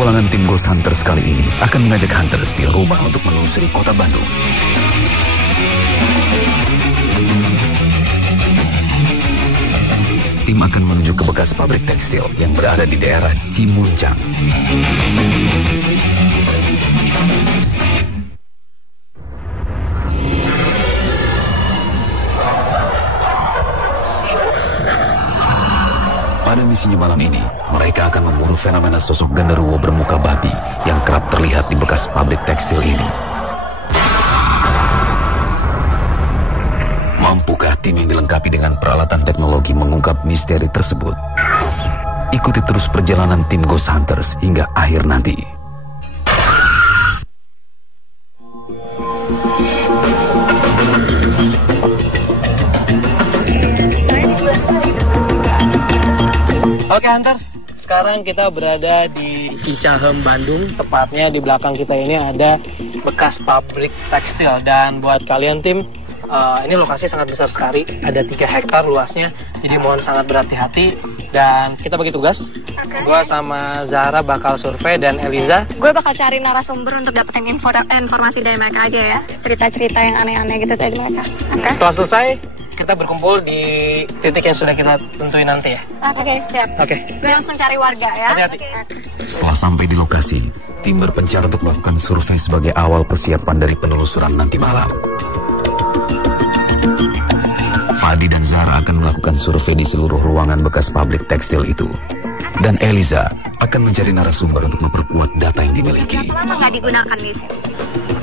Petualangan tim Ghost Hunters kali ini akan mengajak Hunters di rumah untuk menelusuri kota Bandung. Tim akan menuju ke bekas pabrik tekstil yang berada di daerah Cimuncang. Pada misinya malam ini, mereka akan memburu fenomena sosok genderuwo bermuka babi yang kerap terlihat di bekas pabrik tekstil ini. Mampukah tim yang dilengkapi dengan peralatan teknologi mengungkap misteri tersebut? Ikuti terus perjalanan tim Ghost Hunters hingga akhir nanti. Oke Hunters, sekarang kita berada di Cicahem, Bandung. Tepatnya di belakang kita ini ada bekas pabrik tekstil. Dan buat kalian tim, ini lokasi sangat besar sekali. Ada 3 hektar luasnya, jadi mohon sangat berhati-hati. Dan kita bagi tugas. Gue sama Zahra bakal survei dan Eliza. Gue bakal cari narasumber untuk dapetin informasi dari mereka aja ya. Cerita-cerita yang aneh-aneh gitu dari mereka. Oke. Setelah selesai, kita berkumpul di titik yang sudah kita tentuin nanti ya. Oke, siap. Oke. Gue langsung cari warga ya. Hati-hati. Setelah sampai di lokasi, tim berpencar untuk melakukan survei sebagai awal persiapan dari penelusuran nanti malam. Fadi dan Zahra akan melakukan survei di seluruh ruangan bekas pabrik tekstil itu. Dan Eliza akan mencari narasumber untuk memperkuat data yang dimiliki. Berapa lama nggak digunakan di sini?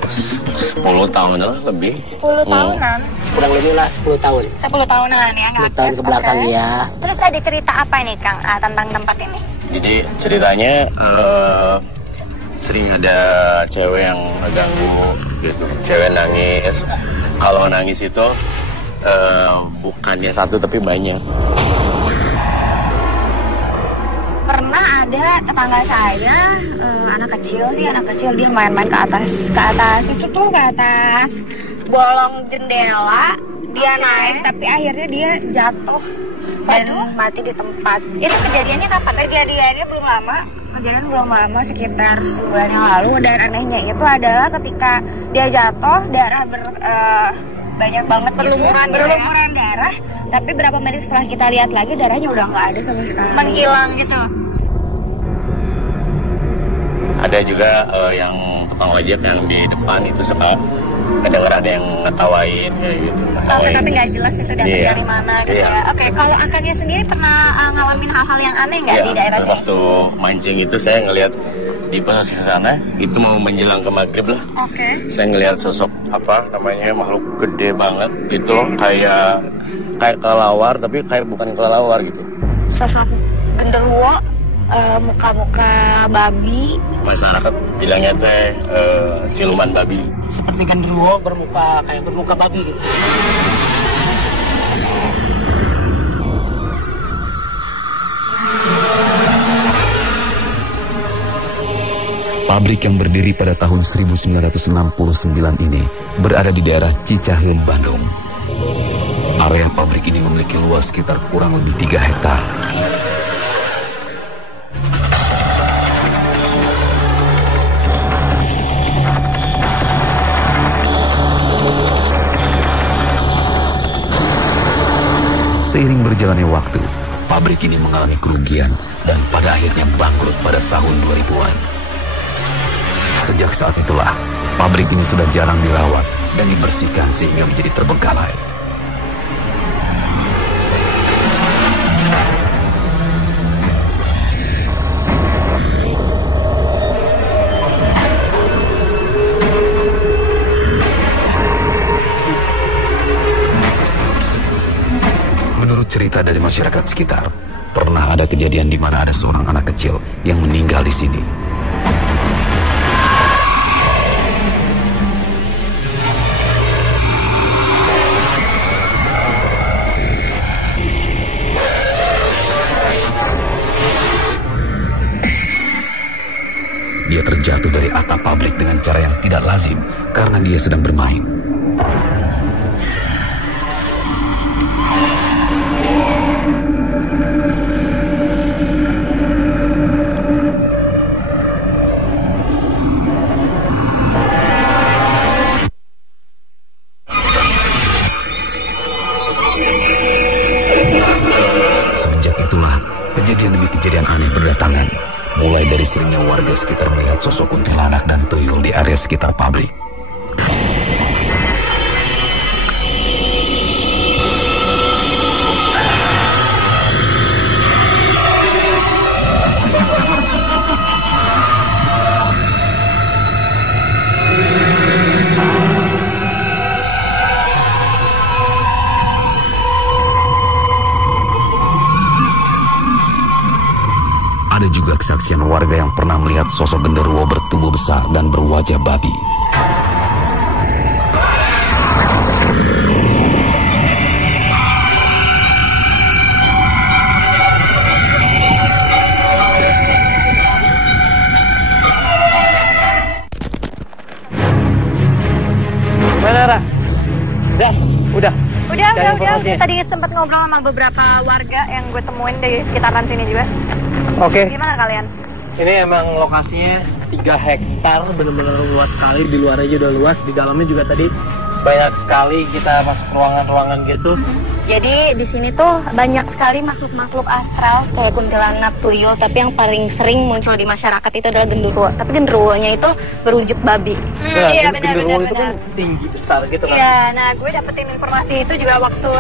10 tahun lebih. 10 tahunan? Kurang lebih lah 10 tahun. 10 tahunan ya? 10 tahun ke belakang ya. Terus ada cerita apa nih Kang tentang tempat ini? Jadi ceritanya sering ada cewek yang ngeganggu gitu. Cewek nangis. Kalau nangis itu bukannya satu tapi banyak. Pernah ada tetangga saya, anak kecil dia main-main ke atas itu tuh ke atas bolong jendela, dia naik tapi akhirnya dia jatuh dan mati di tempat. Itu kejadiannya kapan? Kejadiannya belum lama sekitar sebulan yang lalu. Dan anehnya itu adalah ketika dia jatuh darah banyak banget berlumuran darah, tapi berapa menit setelah kita lihat lagi darahnya udah nggak ada sama sekali, menghilang gitu. Ada juga yang tukang ojek yang di depan itu suka kedengeran ada yang ngetawain kayak gitu. Oke, tapi nggak jelas itu datang dari mana gitu ya. Oke, kalau Akannya sendiri pernah ngalamin hal-hal yang aneh nggak di daerah sini? Waktu mancing itu saya ngelihat di posisi sana, itu mau menjelang ke maghrib lah. Oke. Saya ngelihat sosok makhluk gede banget gitu, kayak kelelawar tapi kayak bukan kelelawar gitu. Sosok genderuwo, muka-muka babi. Masyarakat bilangnya teh siluman babi. Seperti genderuwo bermuka babi gitu. Pabrik yang berdiri pada tahun 1969 ini berada di daerah Cicahem, Bandung. Area pabrik ini memiliki luas sekitar kurang lebih 3 hektar. Seiring berjalannya waktu, pabrik ini mengalami kerugian dan pada akhirnya bangkrut pada tahun 2000-an. Sejak saat itulah, pabrik ini sudah jarang dirawat dan dibersihkan sehingga menjadi terbengkalai. Menurut cerita dari masyarakat sekitar, pernah ada kejadian di mana ada seorang anak kecil yang meninggal di sini. Dia terjatuh dari atap pabrik dengan cara yang tidak lazim karena dia sedang bermain. kejadian aneh berdatangan. Mulai dari seringnya warga sekitar melihat sosok kuntilanak dan tuyul di area sekitar pabrik. Ada juga kesaksian warga yang pernah melihat sosok genderuwo bertubuh besar dan berwajah babi. Gimana, Ra? Udah. Udah. informasinya. Tadi sempat ngobrol sama beberapa warga yang gue temuin di sekitaran sini juga. Oke. Gimana kalian? Ini emang lokasinya 3 hektar, bener-bener luas sekali. Di luar aja udah luas, di dalamnya juga tadi banyak sekali kita masuk ruangan-ruangan gitu. Jadi di sini tuh banyak sekali makhluk-makhluk astral kayak kuntilanak, tuyul, tapi yang paling sering muncul di masyarakat itu adalah genderuwo. Tapi genderuwonya itu berwujud babi. Iya, genderuwo itu kan tinggi besar gitu kan. Iya, nah gue dapetin informasi itu juga waktu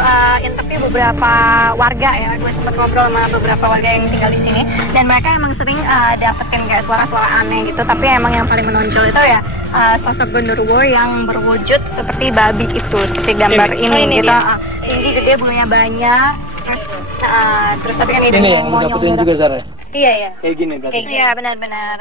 interview beberapa warga ya. Gue sempat ngobrol sama beberapa warga yang tinggal di sini dan mereka emang sering dapetin kayak suara-suara aneh gitu. Tapi emang yang paling menonjol itu ya sosok genderuwo yang berwujud seperti babi itu, seperti gambar ini gitu. Tinggi gitu ya, bulunya banyak. Terus tapi kan Ini yang dapetin juga Zara. Iya. Kayak gini berarti. Kayak gini. Iya, benar-benar.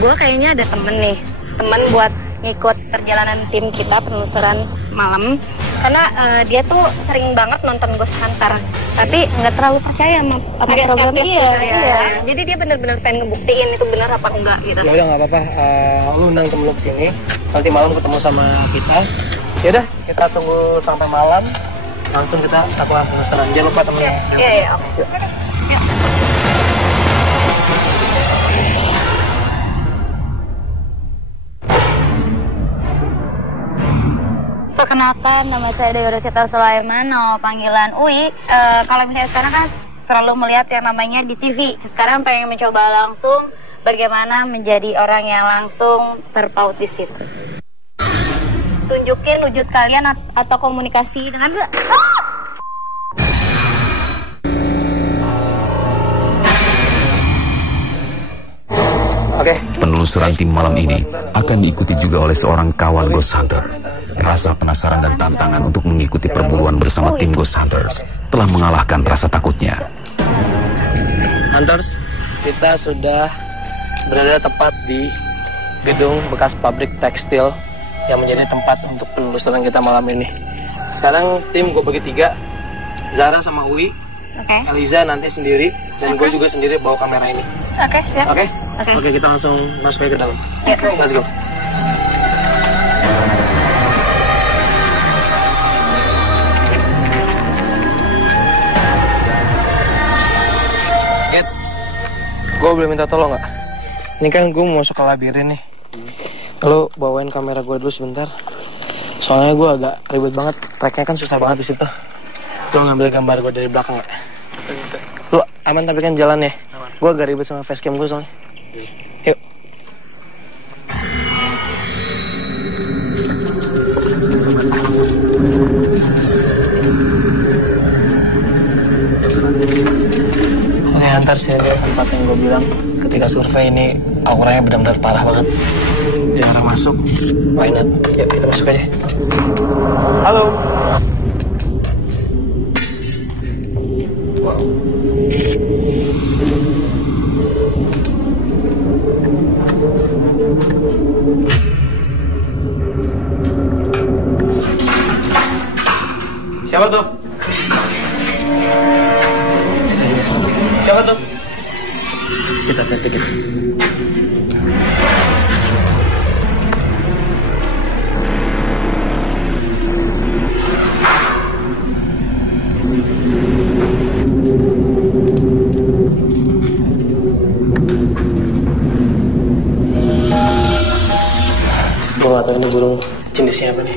Gue kayaknya ada temen buat ngikut perjalanan tim kita penelusuran malam karena dia tuh sering banget nonton Ghost Hunter tapi nggak terlalu percaya sama program ini ya. Jadi dia benar-benar pengen ngebuktiin itu benar apa enggak gitu. Ya udah nggak apa-apa, lu undang temen lu kesini, nanti malam ketemu sama kita. Ya udah, kita tunggu sampai malam, langsung kita lakukan penelusuran. Jangan lupa temennya. Iya, oke. Perkenalkan, nama saya Dewi Rosita Sulaiman, nama panggilan Ui. Kalau misalnya sekarang kan selalu melihat yang namanya di TV. Sekarang pengen mencoba langsung bagaimana menjadi orang yang langsung terpaut di situ. Tunjukin wujud kalian atau komunikasi dengan... Oke. Penelusuran tim malam ini akan diikuti juga oleh seorang kawan Ghost Hunter. Rasa penasaran dan tantangan untuk mengikuti perburuan bersama tim Ghost Hunters telah mengalahkan rasa takutnya. Hunters, kita sudah berada tepat di gedung bekas pabrik tekstil yang menjadi tempat untuk penelusuran kita malam ini. Sekarang tim gue bagi 3, Zara sama Ui, Eliza nanti sendiri, dan gue juga sendiri bawa kamera ini. Oke, siap. Oke, kita langsung masuk aja ke dalam. Let's go. Gue boleh minta tolong nggak? Ini kan gue mau masuk ke labirin nih. Lo bawain kamera gue dulu sebentar. Soalnya gue agak ribet banget. Tracknya kan susah banget di situ. Lo ngambil gambar gue dari belakang nggak? Lo aman tapi kan jalan ya? Gue agak ribet sama facecam gue soalnya. Yuk. Oke, antar sih ada tempat yang gue bilang ketika survei ini auranya benar-benar parah banget. Jarang masuk. Why not? Yuk kita masuk aja. Halo. Siapa tuh? Siapa tuh? Kita lihat dikit. Gue gak ini burung jenisnya apa nih?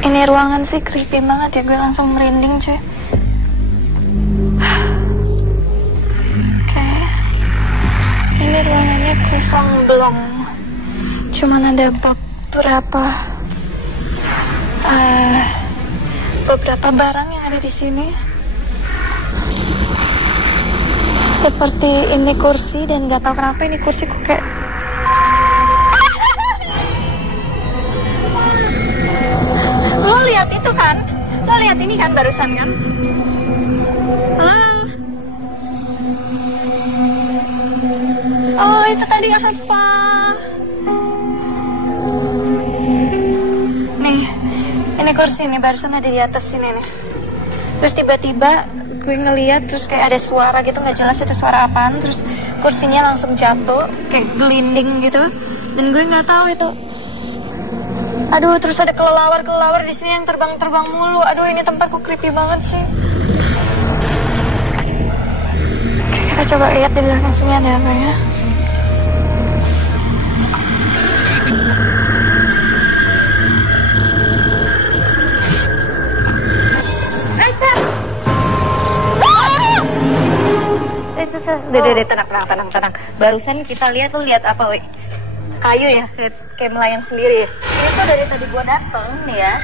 Ini ruangan sih creepy banget ya, gue langsung merinding cuy. Oke. Ini ruangannya kosong belum. Cuman ada beberapa barang yang ada di sini. Seperti ini kursi, dan gak tahu kenapa ini kursi kok kayak itu kan, lo lihat ini kan barusan kan? Oh itu tadi apa? Nih, ini kursi nih barusan ada di atas sini nih. Terus tiba-tiba gue ngeliat, terus kayak ada suara gitu, nggak jelas itu suara apaan. Terus kursinya langsung jatuh, kayak gelinding gitu. Dan gue nggak tahu itu. Aduh, terus ada kelelawar di sini yang terbang-terbang mulu. Aduh, ini tempat kok creepy banget sih. Oke, kita coba lihat di belakang sini ada apa ya. Udah, tenang. Barusan kita lihat, tuh lihat apa, weh? Kayu ya, kayak melayang sendiri ya. Ini tuh dari tadi gua dateng nih ya.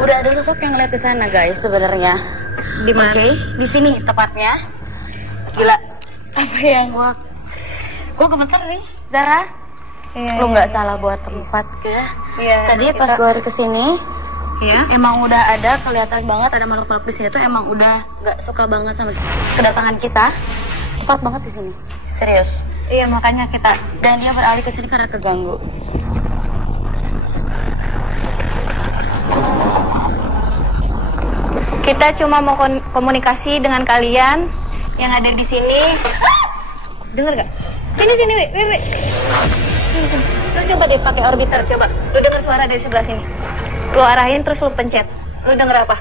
Udah ada sosok yang ngeliat ke sana guys sebenarnya. Di mana? Oke, di sini tepatnya. Gila. Apa yang gua gemeter nih, Zara. Iya, Lu nggak salah buat tempat ya. Iya. Tadi pas gua hari kesini, ya, emang udah ada kelihatan banget ada makhluk-makhluk di sini tuh emang udah nggak suka banget sama kedatangan kita. Tepat banget di sini. Serius. iya makanya kita. Dan dia beralih ke sini karena keganggu. Kita cuma mau komunikasi dengan kalian yang ada di sini. Dengar gak? Sini, weh. Lu coba deh pakai orbiter, coba. Lu denger suara dari sebelah sini. Lu arahin terus lu pencet. Lu denger apa?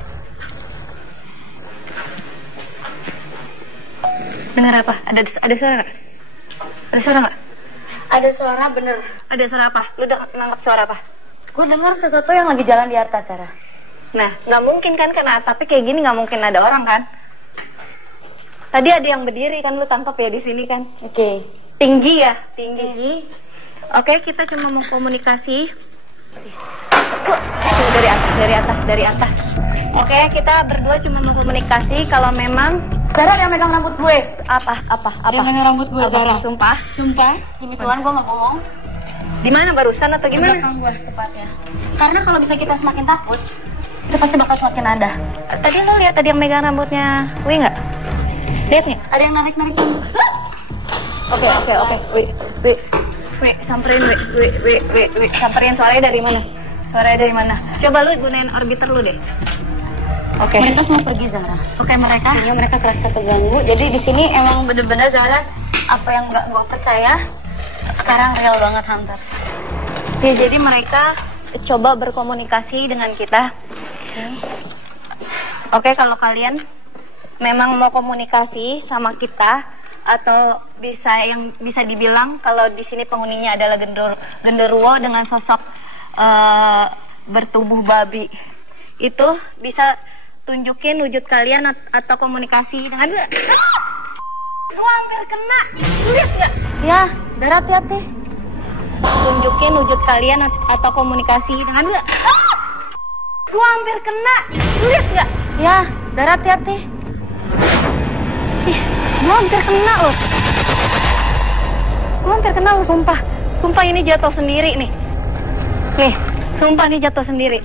Dengar apa? Ada suara gak? Ada suara gak? Ada suara bener. Ada suara apa? Lu nangkep suara apa? Gue dengar sesuatu yang lagi jalan di atas, Sarah. Nah, nggak mungkin kan, karena atapnya kayak gini nggak mungkin ada orang kan? Tadi ada yang berdiri kan, lu tangkap ya di sini kan? Oke. Tinggi ya, tinggi. Oke, kita cuma mau komunikasi. Dari atas. Oke, kita berdua cuma mau komunikasi kalau memang. Sarah, dia megang rambut gue. Apa? Dia megang rambut gue, Sarah. Sumpah. Demi Tuhan, gue nggak bohong. Di mana, barusan atau Di gimana? belakang gue tepatnya. Karena kalau bisa kita semakin takut, itu pasti bakal semakin ada. Tadi lo lihat tadi yang megang rambutnya Wi nggak? Lihat nggak? Ada yang narik. Oke. Wi, samperin Wi. Samperin, suaranya dari mana? Coba lu gunain orbiter lu deh. Oke. Mereka semua pergi, Zara. Oke, mereka. Iya, mereka kerasa terganggu. Jadi di sini emang bener-bener, Zara, apa yang nggak gue percaya sekarang real banget, Hunters. Ya, jadi mereka coba berkomunikasi dengan kita. Oke, kalau kalian memang mau komunikasi sama kita, atau bisa dibilang kalau di sini penghuninya adalah genderuwo dengan sosok bertubuh babi, itu bisa tunjukin wujud kalian atau komunikasi dengan. Gua hampir kena, lihat nggak? Ya, Zara, hati-hati. Tunjukin wujud kalian atau komunikasi dengan. Gua hampir kena, lihat nggak? Ya, Zara, hati-hati. Gua hampir kena loh. Sumpah ini jatuh sendiri nih. Sumpah ini jatuh sendiri.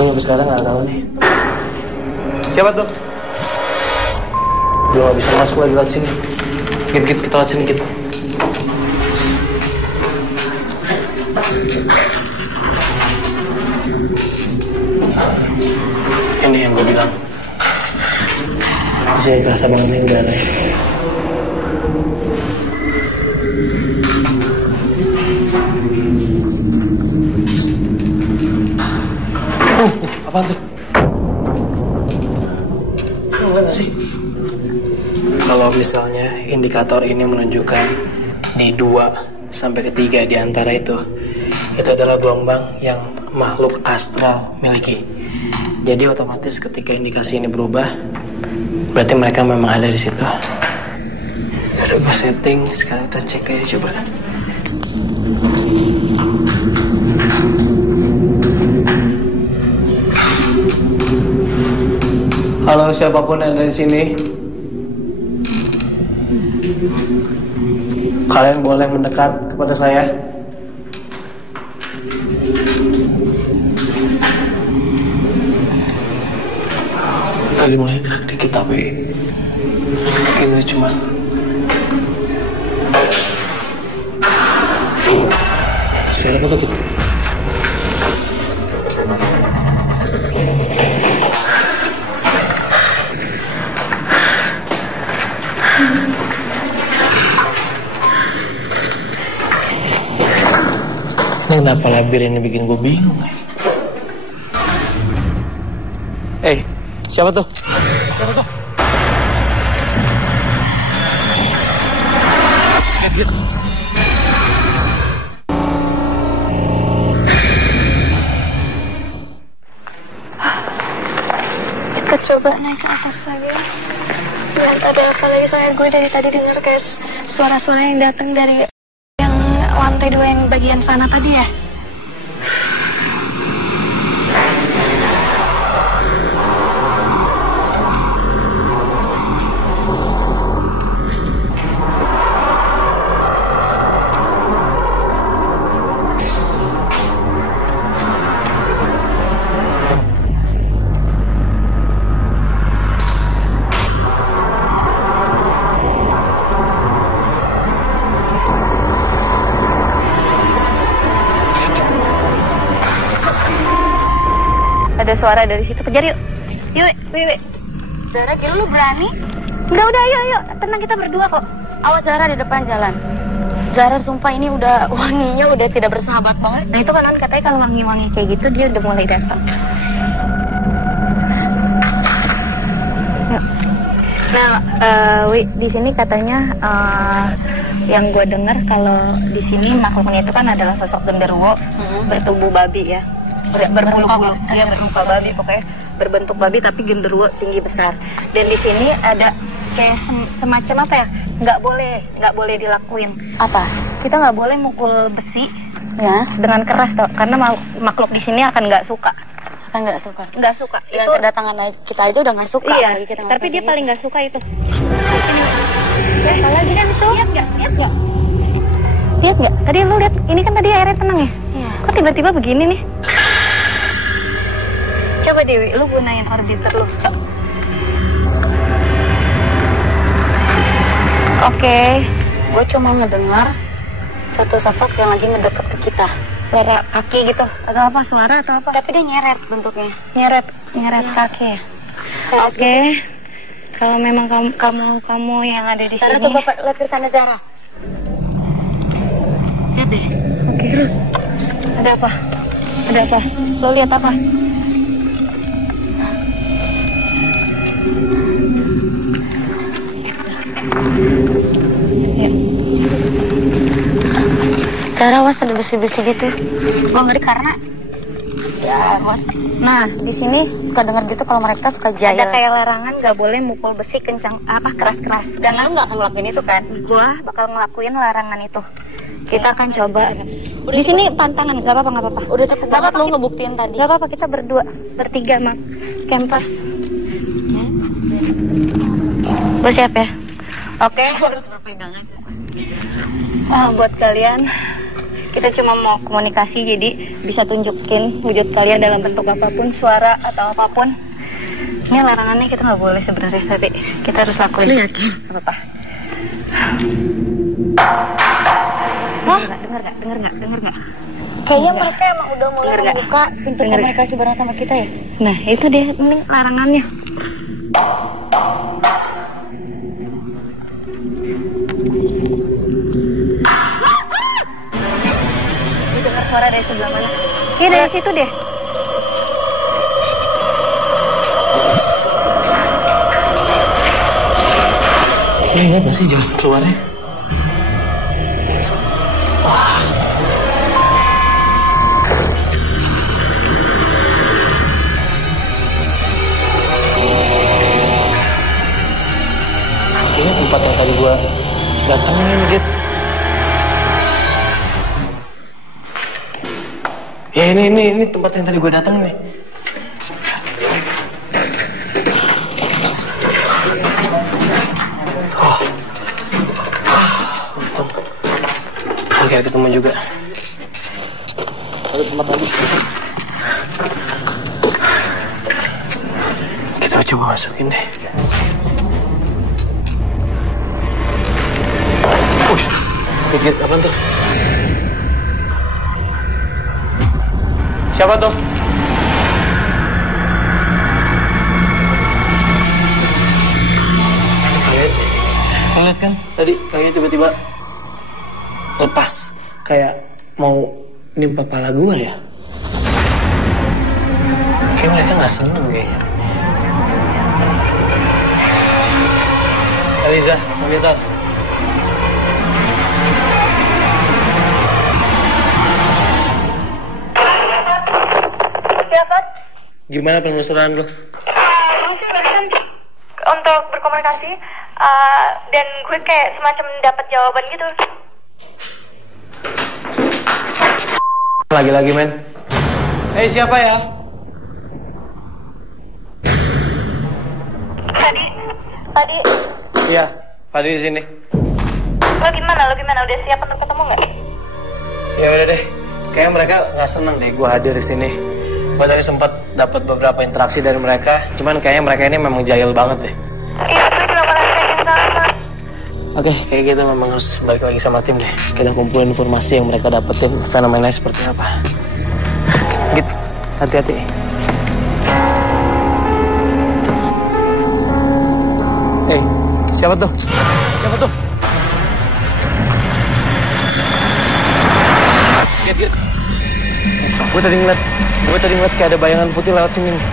Gue sampai sekarang nggak tahu nih. Siapa tuh? Gue nggak bisa masuk lagi lewat sini. Git, kita lewat sini, Git. Ini yang gue bilang. Saya kerasa banget nih udara. Apaan tuh? Lo ngeliat gak sih? Kalau misalnya indikator ini menunjukkan di 2 sampai ke 3 di antara itu adalah gelombang yang makhluk astral miliki. Jadi otomatis ketika indikasi ini berubah, berarti mereka memang ada di situ. Udah gue setting, sekarang kita cek aja coba. Halo siapapun yang ada di sini, kalian boleh mendekat kepada saya. Tadi mulai gerak dikit tapi itu cuma suara apa tuh? Ini kenapa labir ini bikin gue bingung ya? Siapa tuh? Siapa tuh? Kita coba naik ke atas lagi. Lihat ada apa lagi, soalnya gue dari tadi dengar kayak suara-suara yang datang dari yang lantai 2 yang bagian sana tadi ya. Ada suara dari situ, kejar yuk. Yuk. Zara, kira lu berani? Udah, ayo. Tenang, kita berdua kok. Awas Zara di depan jalan. Zara, sumpah ini udah wanginya udah tidak bersahabat banget. Nah itu kan katanya kalau wangi-wangi kayak gitu dia udah mulai datang. Nah, Wi, di sini katanya yang gue dengar kalau di sini makhluknya itu kan adalah sosok genderuwo bertubuh babi ya. Berbulu-bulu, dia berupa babi, pokoknya berbentuk babi tapi genderuwo tinggi besar. Dan di sini ada kayak semacam apa ya? Nggak boleh dilakuin. Apa? Kita nggak boleh mukul besi Ya, dengan keras tau, karena makhluk di sini akan nggak suka. kan nggak suka. Nggak suka. Yang Itu kedatangan kita aja udah nggak suka. iya. Lagi kita Tapi dia gitu. paling nggak suka itu. Apa lagi kan itu? Lihat nggak? Lihat nggak? Tadi lu lihat, ini kan tadi airnya tenang ya? Iya. Kok tiba-tiba begini nih? Coba Dewi, lu gunain orbiter lu. Oke. Gue cuma ngedengar satu sosok yang lagi ngedeket ke kita. Suara kaki gitu. Atau apa, suara atau apa? Tapi dia nyeret bentuknya. Nyeret kaki ya? Oke. Kalau memang kamu yang ada di Zara, sini. coba lihat ke sana, Zara. Lihat deh. Oke. Terus ada apa? Ada apa? Lo lihat apa? Ya. Zara, awas ada besi-besi gitu. Gue ngeri karena ya gue. Nah, di sini Suka dengar gitu kalau mereka suka ada jahil. kayak larangan nggak boleh mukul besi kencang keras-keras. Dan lu nggak akan ngelakuin itu kan? Gua bakal ngelakuin larangan itu. Kita akan coba. Di sini pantangan, nggak apa-apa. Udah cukup banget lu ngebuktiin tadi. Nggak apa-apa, kita bertiga mak campers. Lo siap ya? Oke. Harus berpegangan. Buat kalian Kita cuma mau komunikasi, jadi bisa tunjukin wujud kalian dalam bentuk apapun, suara atau apapun. Ini larangannya kita nggak boleh sebenarnya, tapi kita harus lakuin. Lu yakin? Apa-apa. Dengar nggak? Kayaknya mereka emang udah mulai membuka pintu komunikasi bareng sama kita ya. Nah, itu dia, ini larangannya. Dengar suara dari sebelah mana? Iya, dari situ deh. Ini lihat nggak sih jalan keluarnya? Wah. Ini tempat yang tadi gua datengin, Git. Ya ini tempat yang tadi gua datengin nih. Oke, ketemu juga. Ada tempat lagi. Kita coba masukin deh. Git, apaan tuh? Siapa tuh? Lihat kan? Tadi kayaknya tiba-tiba lepas, kayak mau nimpa pala gua ya. Kayak mereka nggak seneng kayaknya. Eliza, monitor. Siapa? Gimana penelusuran lo? Untuk berkomunikasi, dan gue kayak semacam dapat jawaban gitu. Lagi-lagi, men. Siapa ya? Tadi. Iya, Padi di sini. Lo gimana? Udah siap untuk ketemu nggak? Ya udah deh. Kayaknya mereka nggak seneng deh gue hadir di sini. Gue tadi sempat dapat beberapa interaksi dari mereka. Cuman kayaknya mereka ini memang jahil banget deh. Iya, gue juga ngerasain yang sama. Oke, kayak gitu memang harus balik lagi sama tim deh. Kita kumpulin informasi yang mereka dapetin, fenomenanya seperti apa. Git, hati-hati. Siapa tuh? Git. Gue tadi ngeliat kayak ada bayangan putih lewat sini nih.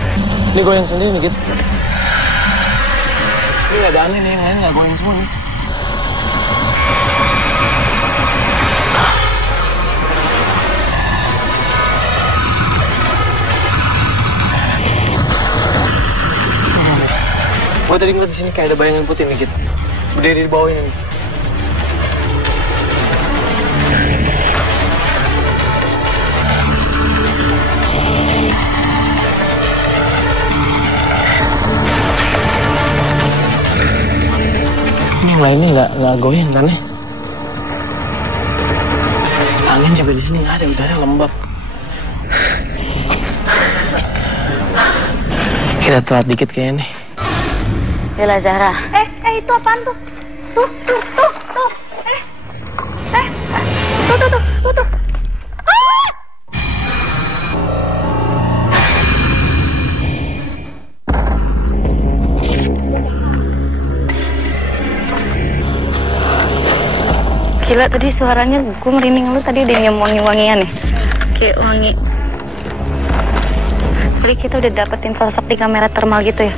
Ini goyang sendiri nih, Git. Ini gak ada aneh nih, yang lain gak goyang semua nih. Gue tadi ngeliat di sini kayak ada bayangan putih nih, Git. Berdiri di bawah ini nih. Ini yang lainnya nggak goyang kan ya? Angin juga di sini nggak ada, udara lembab. Kita telat dikit kayaknya nih. Gila Zahra. Itu apaan tuh? Tuh. Tuh. Gila, tadi suaranya gue merinding. Lu tadi udah nyium wangi-wangian nih. Kayak wangi. Jadi kita udah dapetin sosok di kamera thermal gitu ya.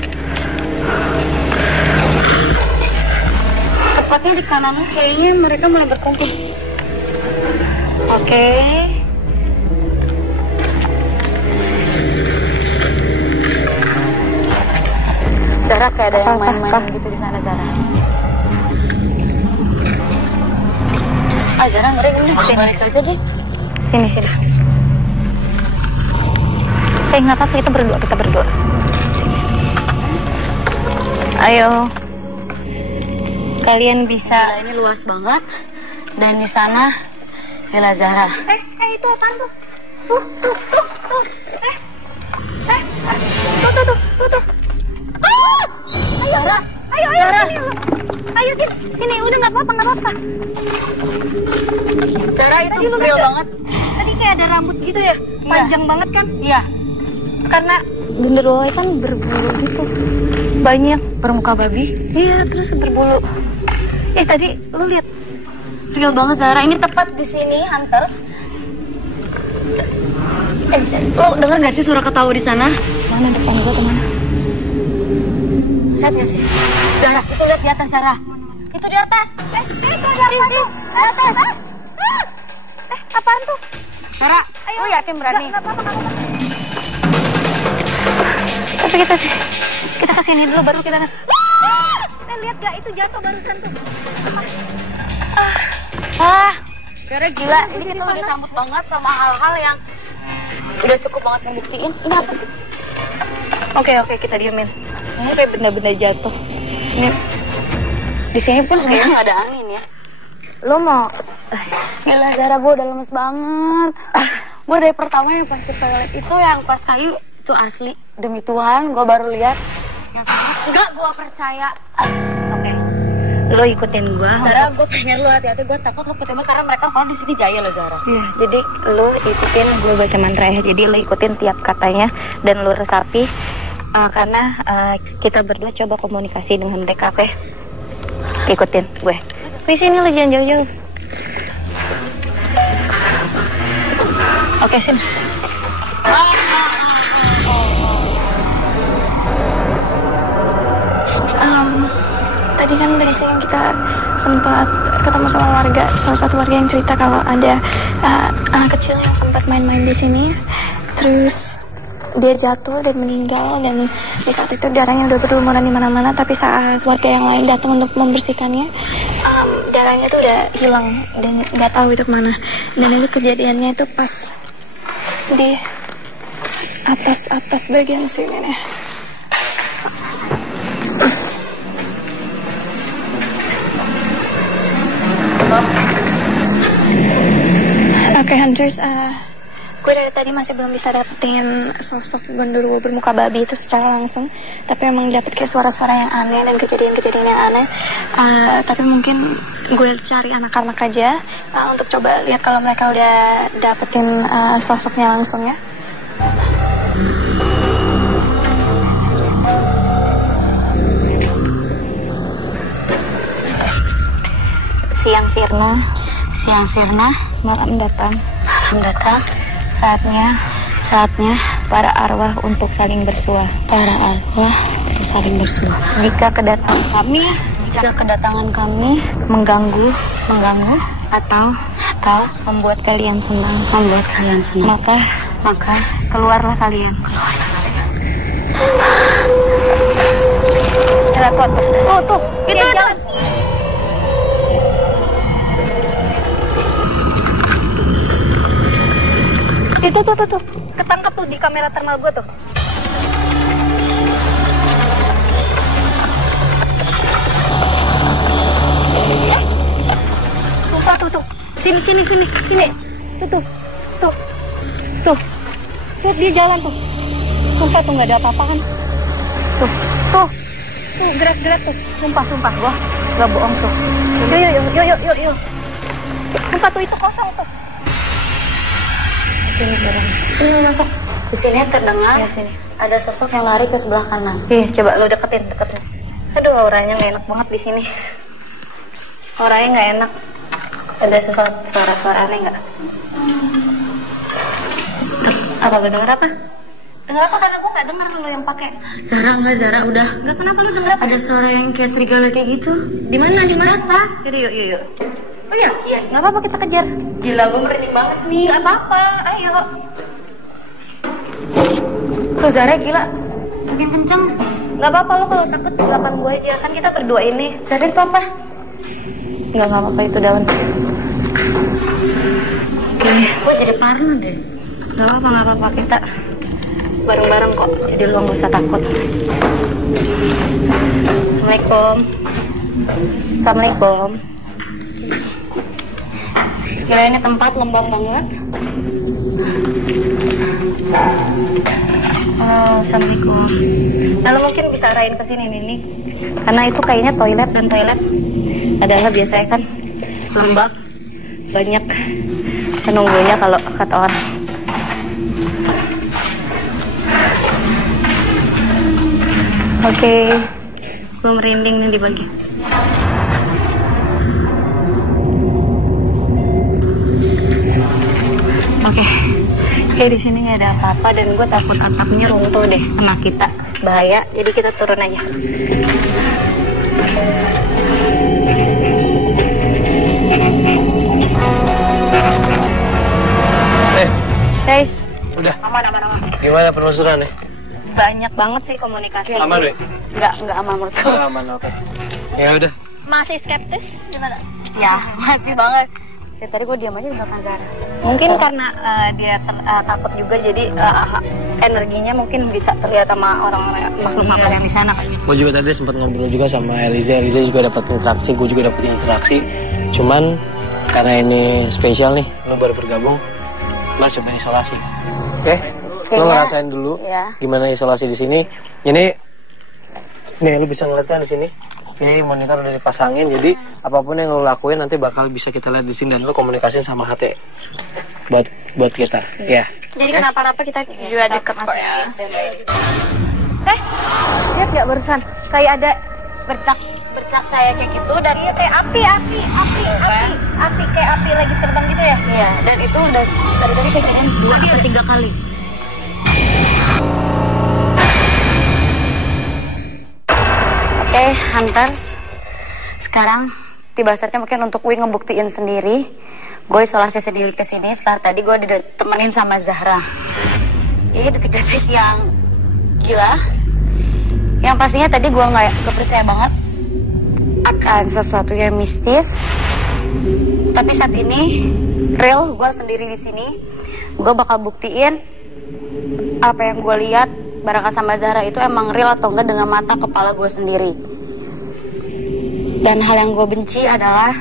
Tepatnya di kanan kayaknya mereka mulai berkumpul. Oke. Zara, kayak ada yang main-main gitu di sana, Zara. Zara ngeri, udah balik aja deh. Sini. Nggak apa-apa, kita berdua. Ayo. Kalian bisa. Ini luas banget. Dan di sana Hela Zara. Itu apaan tuh? Tuh. Tuh. Zara. Ayo, Zara. Ayo sini, udah nggak apa-apa. Zara itu real banget. Tadi kayak ada rambut gitu ya, panjang banget kan? Iya. Karena genderuwo kan berbulu gitu, banyak Bermuka babi. iya terus berbulu. Tadi lu lihat Real banget Zara. Ini tepat di sini Hunters. Lo denger gak sih suara ketawa di sana? mana depan gua kemana? Lihat gak sih? Zara, itu lihat di atas Zara. Itu di atas. Itu ada apa tuh? Atas. Apaan tuh? Zara, lo yakin berani? Nggak apa-apa. Tapi kita kesini dulu baru kita lihat gak itu jatuh barusan tuh. Zara gila. Ini kita udah sambut banget sama hal-hal yang udah cukup banget ngebuktiin. Ini apa sih? Oke, kita diemin. Ini kayak benda-benda jatuh. Ini Di sini pun sebenarnya nggak ada angin ya. lo mau Gila Zara, gue udah lemes banget. Gue dari pertama yang pas ke toilet itu yang pas kayu itu asli. Demi Tuhan, gue baru lihat. Yang enggak, gue percaya. Oke. Lo ikutin gua. Zara, gue pengen lu hati-hati. Gue takut lu ketemu karena mereka kalau di sini jaya loh Zara. Iya, jadi lo ikutin gue baca mantra ya. Jadi lo ikutin tiap katanya dan lo resapi karena kita berdua coba komunikasi dengan mereka, oke? Ikutin gue. Di sini lo jangan jauh-jauh. Oke, sini. Tadi kan dari sini kita sempat ketemu sama warga, salah satu warga yang cerita kalau ada anak kecil yang sempat main-main di sini, terus dia jatuh dan meninggal, dan di saat itu darahnya udah berlumuran di mana-mana. Tapi saat warga yang lain datang untuk membersihkannya, darahnya itu udah hilang dan nggak tahu itu kemana. Dan itu kejadiannya itu pas di atas bagian sini nih. Oke, Hunters, gue dari tadi masih belum bisa dapetin sosok genderuwo bermuka babi itu secara langsung. Tapi emang dapet kayak suara-suara yang aneh dan kejadian-kejadian yang aneh. Tapi mungkin gue cari anak-anak aja untuk coba lihat kalau mereka udah dapetin sosoknya langsung ya. Siang Sirna, malam datang. Saatnya para arwah untuk saling bersua. Jika kedatangan kami mengganggu atau membuat kalian senang, maka keluarlah kalian. Tuh, itu jalan. Itu tuh. Ketangkep tuh di kamera thermal gue tuh. Sumpah tuh. Sini. Tuh. Tuh dia jalan tuh. Sumpah tuh nggak ada apa-apa kan. Tuh gerak-gerak tuh. Sumpah gua nggak bohong tuh. Yuk. Sumpah tuh itu kosong tuh. Sini masuk. Di sini terdengar Ya, sini. ada sosok yang lari ke sebelah kanan. Coba lu deketin. Aduh, auranya nggak enak banget di sini. Auranya nggak enak. Ada suara-suara aneh nggak? Apa lu denger apa? Denger apa? Karena gue nggak denger lu yang pakai. Zara, udah. Nggak, kenapa lu denger apa? Ada suara yang kayak serigala kayak gitu. Di mana? Atas. Jadi yuk. Oh iya. Nggak apa-apa, kita kejar. Gila, gue merinding banget nih. Nggak apa-apa, ayo. Tuh Zara gila, makin kenceng. Nggak apa-apa, lo kalau takut di belakang gue aja. Kan kita berdua ini. Zara itu apa? Nggak apa-apa, itu daun. Gue jadi parno deh. Nggak apa-apa, kita bareng-bareng kok. Jadi lo nggak usah takut. Assalamualaikum. Gila, ini tempat lembab banget. Assalamualaikum. Lalu mungkin bisa arahin ke sini nih. Karena itu kayaknya toilet, dan toilet adalah biasanya kan lembab, banyak penunggunya kalau kata orang. Oke, gue merinding nih di bagian. Oke, di sini nggak ada apa-apa dan gue takut atapnya runtuh deh sama kita, bahaya. Jadi kita turun aja. Guys, Udah. aman. Gimana penelusuran nih? Banyak banget sih komunikasi. Aman, Wei? Nggak aman menurut gue. Aman, oke. Ya udah. Masih skeptis gimana? Ya, masih banget. Ya, tadi gue diam aja di belakang Zara. Mungkin karena dia takut juga, jadi energinya mungkin bisa terlihat sama orang makhluk-makhluk yang di sana kayaknya. Gue juga tadi sempat ngobrol juga sama Eliza. Eliza juga dapat interaksi, gue juga dapat interaksi. Cuman karena ini spesial nih, lu baru bergabung, Mas coba isolasi. Oke? Lu ngerasain dulu gimana isolasi di sini. Ini nih lu bisa ngeliat kan di sini. Ini monitor udah dipasangin, jadi apapun yang lu lakuin nanti bakal bisa kita lihat di sini, dan lu komunikasiin sama HT buat kita. Ya. Jadi kenapa-napa kita juga deket kok ya. Lihat nggak barusan? Kayak ada bercak kayak gitu, dan Iya kayak api kayak api lagi terbang gitu ya. iya, dan itu udah dari tadi kejadian 2 atau 3 kali. Oke, Hunters. Sekarang tiba saatnya mungkin untuk gue ngebuktiin sendiri. Gue isolasi sendiri ke sini setelah tadi gue ditemenin sama Zahra. Ini detik-detik yang gila. Yang pastinya tadi gue nggak percaya banget akan sesuatu yang mistis. Tapi saat ini real, gue sendiri di sini. Gue bakal buktiin apa yang gue lihat Baraka sama Zahra itu emang real atau enggak dengan mata kepala gue sendiri. Dan hal yang gue benci adalah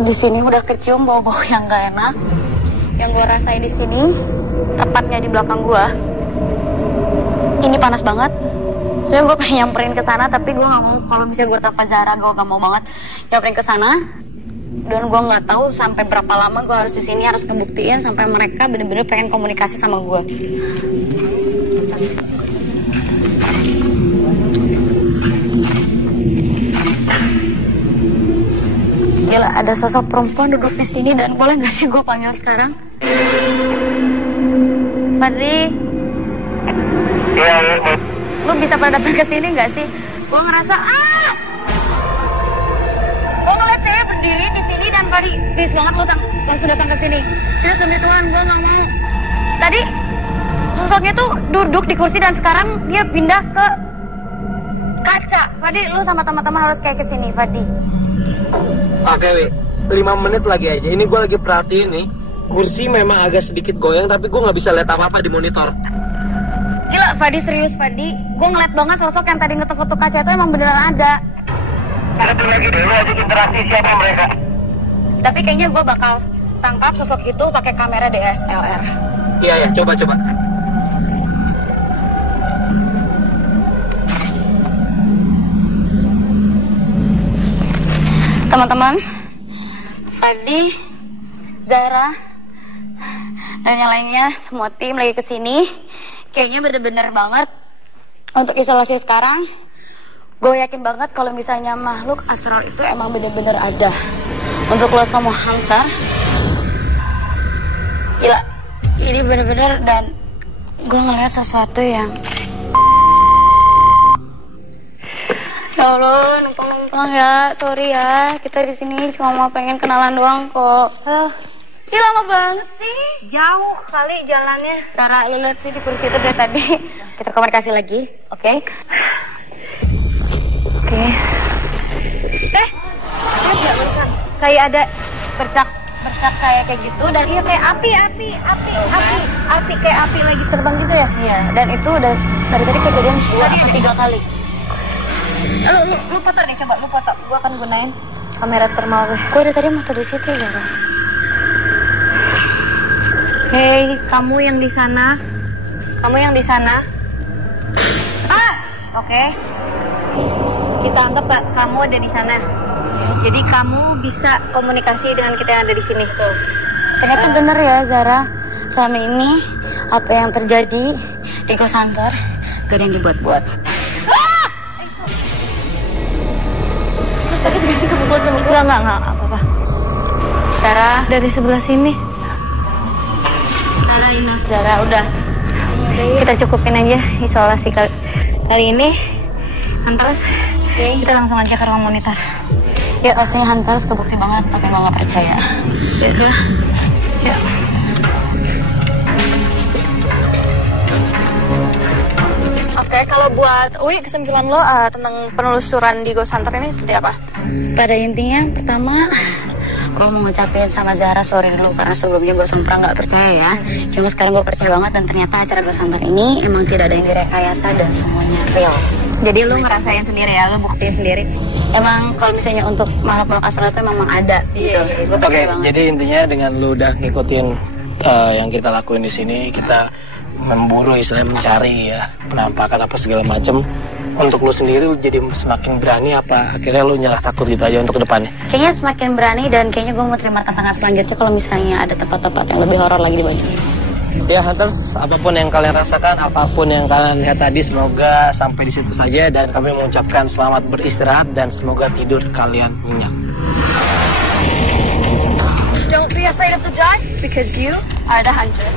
di sini udah kecium bau-bau yang gak enak. Yang gue rasain di sini, tepatnya di belakang gue, ini panas banget. Sebenarnya gue pengen nyamperin ke sana, tapi gue nggak mau. Kalau misalnya gue tanpa Zahra, gue gak mau banget nyamperin ke sana. Dan gue nggak tahu sampai berapa lama gue harus di sini, harus ngebuktiin sampai mereka bener-bener pengen komunikasi sama gue. Gila, ada sosok perempuan duduk di sini, dan boleh nggak sih gue panggil sekarang? Fadli. Lu bisa pada datang ke sini nggak sih? Gue ngerasa gue ngeliat cewek berdiri di sini, dan Fadli, please banget lu langsung datang ke sini. Serius demi Tuhan, gue nggak mau. Tadi sosoknya tuh duduk di kursi, dan sekarang dia pindah ke kaca. Fadli, lu sama teman-teman harus kayak kesini, Fadli. Oke, Wi. 5 menit lagi aja. Ini gue lagi perhatiin nih. Kursi memang agak sedikit goyang, tapi gue nggak bisa lihat apa-apa di monitor. Gila, Fadi, serius Fadi. Gue ngeliat banget sosok yang tadi ngetuk-ngetuk kaca itu emang beneran ada. Satu lagi deh, lu ajak interaksi siapa mereka? Tapi kayaknya gue bakal tangkap sosok itu pakai kamera DSLR. Iya, coba. Teman-teman, Fadi, Zahra, dan yang lainnya, semua tim lagi kesini. Kayaknya bener-bener banget untuk isolasi sekarang. Gue yakin banget kalau misalnya makhluk astral itu emang bener-bener ada. Untuk lo semua hunter, gila, ini bener-bener, dan gue ngeliat sesuatu yang, ya Allah, numpang-numpang ya, sorry ya, kita di sini cuma mau pengen kenalan doang kok. Ih, lama banget sih. Jauh kali jalannya. Cara lu lihat sih di kursi itu dari tadi. Kita komunikasi lagi, oke? Oke. Lihat nggak barusan? Kayak ada Bercak kayak gitu, dan iya kayak api kayak api lagi terbang gitu ya. iya, dan itu udah dari tadi kejadian 2 atau 3 kali. Lu foto deh, coba lu foto. Gua akan gunain. kamera thermal gue. Gue dari tadi motor di situ ya, Zara. Hei, kamu yang di sana. Kamu yang di sana. Oke. Kita anggap kamu ada di sana. Jadi kamu bisa komunikasi dengan kita yang ada di sini. Tuh. Ternyata bener ya, Zara. Selama ini apa yang terjadi di Ghost Hunter gak ada yang dibuat-buat. Tadi dikasih kepukul sama gue. Enggak apa-apa. Zara, Dari sebelah sini. Zara, enough Zara, udah. Kita cukupin aja isolasi kali ini. Terus kita langsung aja ke ruang monitor. Ya, pastinya Hunters kebukti banget, tapi gue gak percaya. Ya. Oke, kalau buat Uwi, kesimpulan lo tentang penelusuran di Ghost Hunter ini seperti apa? Pada intinya, pertama, gue mau ngucapin sama Zara sorry dulu karena sebelumnya gue sempra gak percaya ya. Cuma sekarang gue percaya banget dan ternyata acara Ghost Hunter ini emang tidak ada yang direkayasa dan semuanya real. Jadi lo ngerasain sendiri ya, lo buktiin sendiri. Emang kalau misalnya untuk makhluk-makhluk astral itu memang ada gitu. Gue percaya banget. Jadi intinya dengan lu udah ngikutin yang kita lakuin di sini, kita memburu istilahnya mencari ya penampakan apa segala macam. Untuk lu sendiri lu jadi semakin berani apa akhirnya lu nyerah takut gitu aja untuk kedepannya? Kayaknya semakin berani dan kayaknya gue mau terima tantangan selanjutnya kalau misalnya ada tempat-tempat yang lebih horor lagi di bawah sini. Ya Hunters, apapun yang kalian rasakan, apapun yang kalian lihat tadi, semoga sampai di situ saja dan kami mengucapkan selamat beristirahat dan semoga tidur kalian nyenyak. Don't be afraid of the dark because you are the hunter.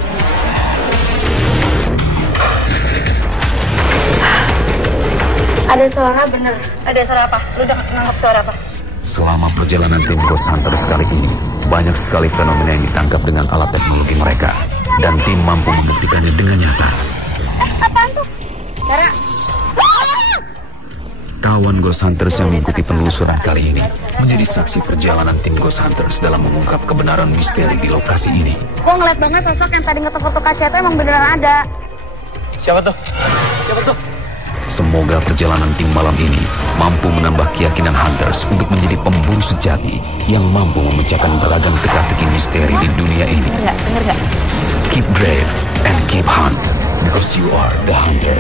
Ada suara bener. Ada suara apa? Lu udah nangkep suara apa? Selama perjalanan tim Ghost Hunters kali ini, banyak sekali fenomena yang ditangkap dengan alat teknologi mereka. Dan tim mampu membuktikannya dengan nyata. Apaan tuh? Zara. Kawan Ghost Hunters yang mengikuti penelusuran kali ini menjadi saksi perjalanan tim Ghost Hunters dalam mengungkap kebenaran misteri di lokasi ini. Gue ngeliat banget sosok yang tadi ngetok-ngetok kaca itu emang beneran ada. Siapa tuh? Semoga perjalanan tim malam ini mampu menambah keyakinan Hunters untuk menjadi pemburu sejati yang mampu memecahkan beragam teka-teki misteri di dunia ini. Bener gak? Keep brave and keep hunt because you are the hunter.